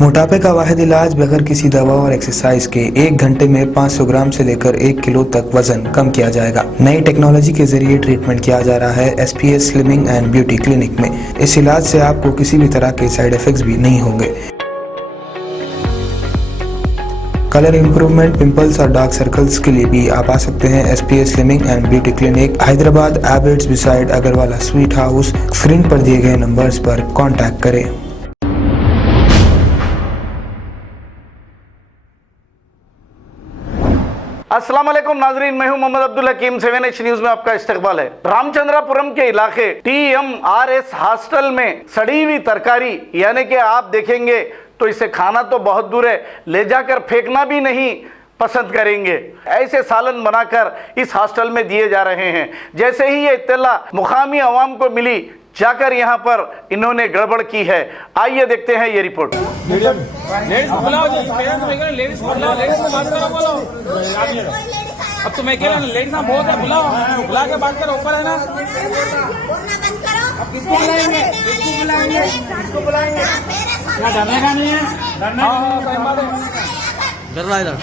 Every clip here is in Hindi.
मोटापे का वाहिद इलाज बगैर किसी दवा और एक्सरसाइज के 1 घंटे में 500 ग्राम से लेकर 1 किलो तक वजन कम किया जाएगा। नई टेक्नोलॉजी के जरिए ट्रीटमेंट किया जा रहा है SPS slimming and beauty clinic में। इस इलाज से आपको किसी भी तरह के साइड इफेक्ट्स भी नहीं होंगे। कलर इंप्रूवमेंट, पिंपल्स और डार्क सर्कल्स के लिए भी आप आ सकते हैं SPS slimming and beauty clinic, Hyderabad, Abids beside Agarwala sweet house. Screen पर दिए गए नंबर्स पर कॉन्टैक्ट करें। अस्सलाम वालेकुम नाजरीन, मैं हूं मोहम्मद अब्दुल हकीम। 7H न्यूज में आपका इस्तकबाल है। रामचंद्रापुरम के इलाके TMRS हॉस्टल में सड़ी हुई तरकारी, यानी कि आप देखेंगे तो इसे खाना तो बहुत दूर है, ले जाकर फेंकना भी नहीं पसंद करेंगे। ऐसे सालन बनाकर इस हॉस्टल में दिए जा रहे हैं। जैसे ही ये इत्तला मुकामी अवाम को मिली, जाकर यहाँ पर इन्होंने गड़बड़ की है। आइए देखते हैं ये रिपोर्ट। अब तो मैं कह रहा हूँ लेडीज बहुत है, बुला के बात करो, ऊपर है ना। किसको बुलाएंगे? किसको बुलाएंगे? क्या डरने का नहीं है? डरना इधर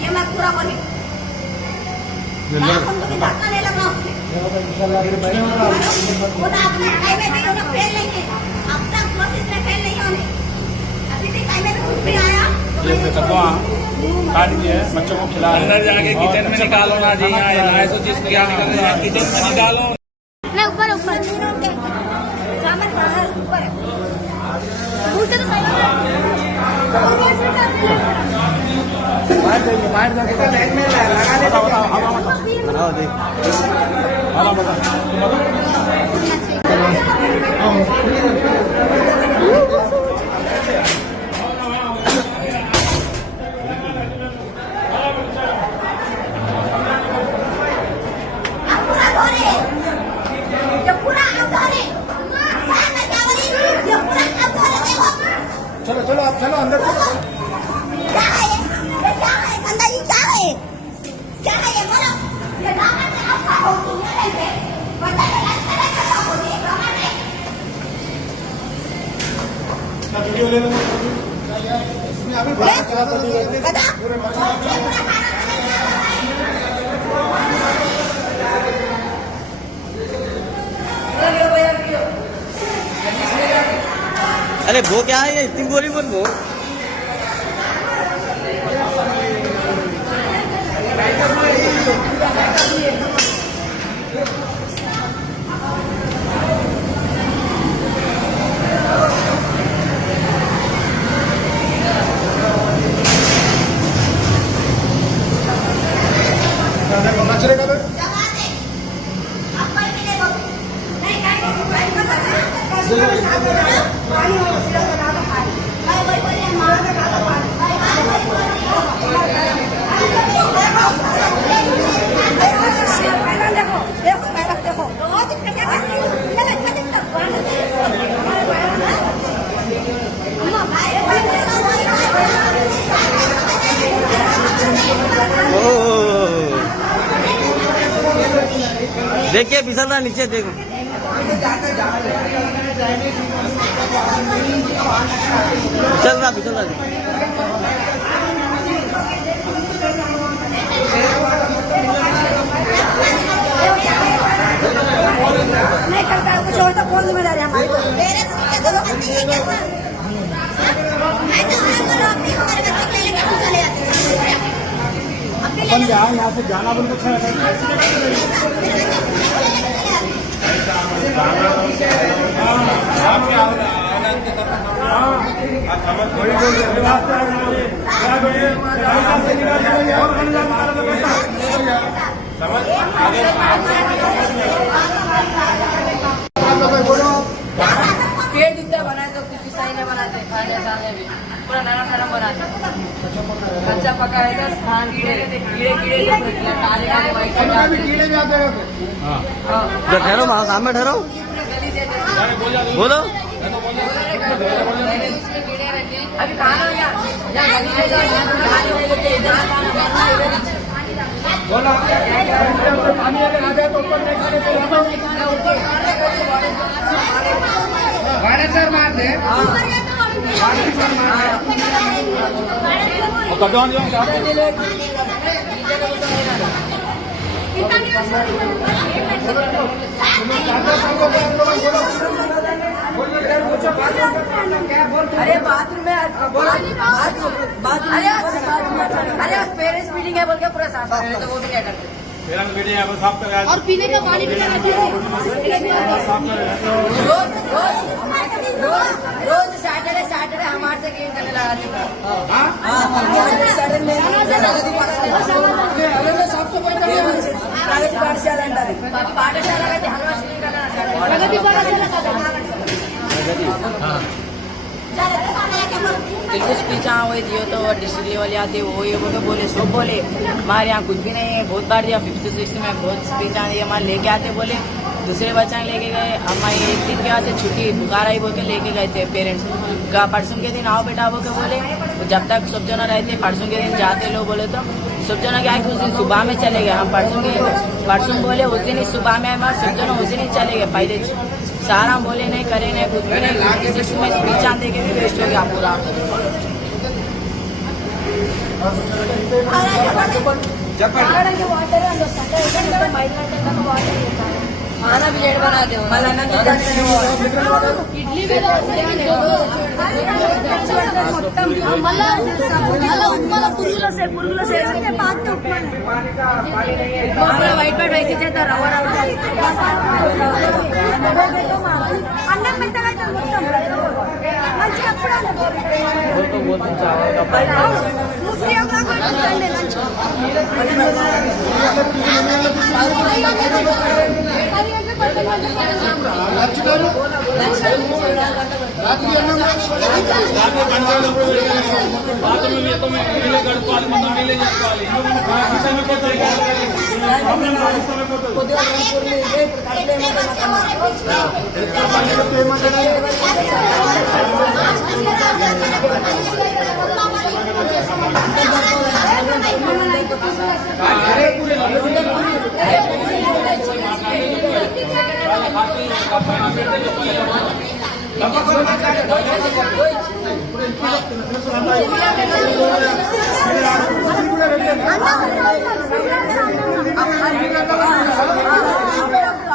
ये मैं पूरा बोली नहीं लगा उसने फेल नहीं है, अब तक कोशिश में फेल नहीं होने। अभी तक टाइम में कुछ भी आया काट दिया है, बच्चों को खिला अंदर जाके किचन में निकालो ना जी। यहाँ ऐसा चीज क्या निकल रहा है, किचन में निकालो। नहीं ऊपर ऊपर रामन बाहर ऊपर मुझे तो सही मार दो लगा दे, बनाओ दे। चलो चलो आप चलो अंदर चलो। क्या है गंदा जी? क्या है? क्या है ये बोलो? ये रामन ने आपका हो तुमने है बता लगा हो ये रामन ने ना वीडियो ले लो इसमें। अभी बात करा तो बता अरे वो क्या है ये इतनी गोरी बोल वो चलेगा देखिए फिसल रहा नीचे, देखो फिसल रहा नहीं करता है कुछ और तो कौन जिम्मेदारी हमारी? यहाँ से जाना बोल अच्छा पेट जितना बनाए तो कुछ सही नहीं बनाते, खाने सामने भी पूरा नरम नरम बनाते। कच्चा पका है कीड़े कीड़े कीड़े काले काले वाइट कीड़े भी आते हैं। ठहरो वहाँ सामने ठहरो, बोलो। अभी खाना हो गया, गली ले जाओ, बोला पानी अगर आ जाए तो ऊपर नहीं खाने ऊपर गए तो कितना नहीं अरे बाथरूम में अरे पेरेंट्स मीटिंग है बोल के पूरा साफ कर रहे हैं, तो वो भी क्या करते और पीने का पानी भी लगा रोज सैटरडे हमारे से गेम करने लगा थे। పాఠశాల అంటారు పాఠశాల అయితే హల్వా స్వీట్ बिल्कुल स्पीच हाँ वही दियो तो डिस्ट्रिक्ट लेवल आते वो ये बोले सब बोले हमारे यहाँ कुछ भी नहीं है, बहुत बार दिया 5th 6th में बहुत स्पीच आती हमारे लेके आते बोले दूसरे बच्चा लेके गए। हमारे एक दिन के यहाँ से छुट्टी बुखार आई बोल के लेके गए थे पेरेंट्स का, परसों के दिन आओ बेटा बोल के बोले, जब तक सब जना रहते परसों के दिन जाते लोग बोले तो सब जना क्या कि उस दिन सुबह में चले गए। हम परसों बोले उस दिन ही सुबह में हमारे सब जना उस दिन ही चले गए। पहले सारा बोले नहीं करे नहीं कुछ भी नहीं, में स्पीच आने के भी वेस्ट हो गया पूरा। खाना भी लेट बना दो ఇడ్లీ మీద మళ్ళా ఉప్మాలో పురుగులు వస్తాయి వైట్ వైట్ వేసి చేస్తారు అన్నం మెత్తగా అయితే మొత్తం మంచిగా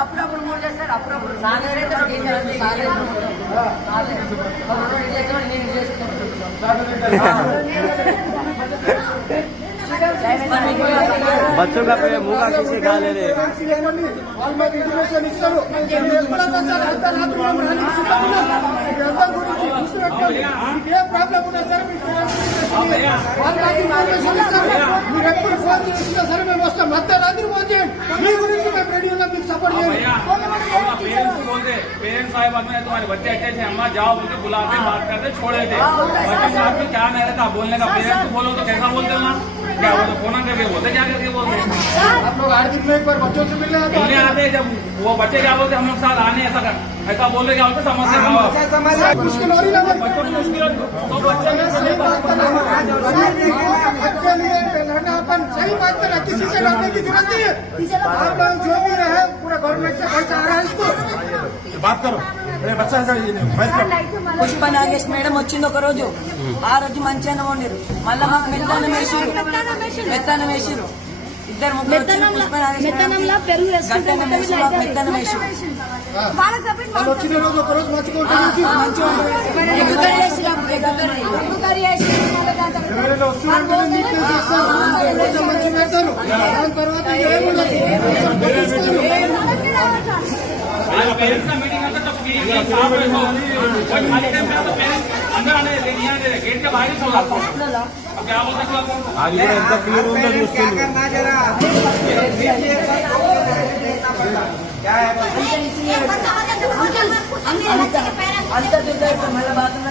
అప్పుడప్పుడు మూడు చేస్తారు, అప్పుడప్పుడు సాగరైతే నేను बच्चों का मुंह का किसी खा ले रहे पेरेंट्स साहब तुम्हारे बच्चे अच्छे थे, अम्मा जाओ बोलते बुलाते बात करते छोड़े थे। बच्चे साथ में क्या नहीं रहता बोलने का, पेरेंट्स को बोलो तो कैसा बोलते ना, क्या बोलते फोन करके बोलते, क्या करके बोलते। आप लोग 8 दिन में एक बार बच्चों से मिलने आते हैं, जब वो बच्चे क्या बोलते हम लोग साथ आने ऐसा बोल रहे क्या बोलते समस्या मुश्किल हो रही है बच्चों की मुश्किल तो बच्चे सही बात करना लड़ना अपन सही बात करना, किसी से लड़ने की जरूरत नहीं है। आप लोग जो भी रहे पूरा गवर्नमेंट से पैसा आ रहा है, इसको बात करो बच्चा పుష్ప నాగేష్ మేడం వచ్చింది ఒక రోజు, ఆ రోజు మంచిగానే వండిరు, మళ్ళా మాకు మెత్తనం వేసిరు ఇద్దరు ముగ్గురు పుష్ప నాగేష్ గంటనే వేసి మాకు మెత్తనం వేసిరు వాళ్ళు వచ్చిన రోజు ఒక రోజు ఎవరైనా వస్తున్నారు మంచి పెడతారు, దాని తర్వాత ఏముండదు। पेरेंट्स का मीटिंग होता तो अंदर आने गेट के बाहर ही छोड़ा क्या बोलते आज కూడా ఎంత క్లియర్ ఉందో చూస్తుంది అంత దుర్గా మళ్ళీ బాత్రూమ్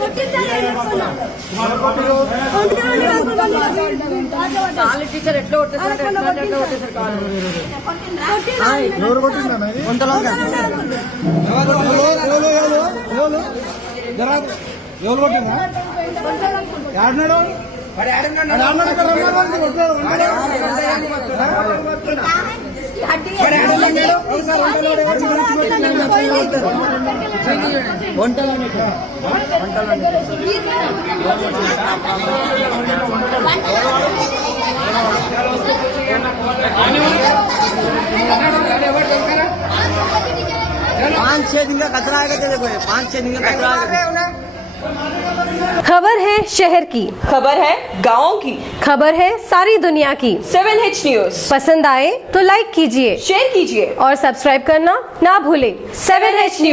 కొట్టించాలి సాలి టీచర్ ఎట్లా కొట్టేసారు ఎట్లా కొట్టేసారు కాదు ఎవరు కొట్టిందన్న ఇది? జరా ఎవరు కొట్టిందా? ఆడినాడు पाँच छह दिन का कचरा आएगा तेरे को 5-6 दिन का कचरा आएगा खबर है शहर की, खबर है गाँव की, खबर है सारी दुनिया की। 7H न्यूज पसंद आए तो लाइक कीजिए, शेयर कीजिए और सब्सक्राइब करना ना भूलें। 7H news.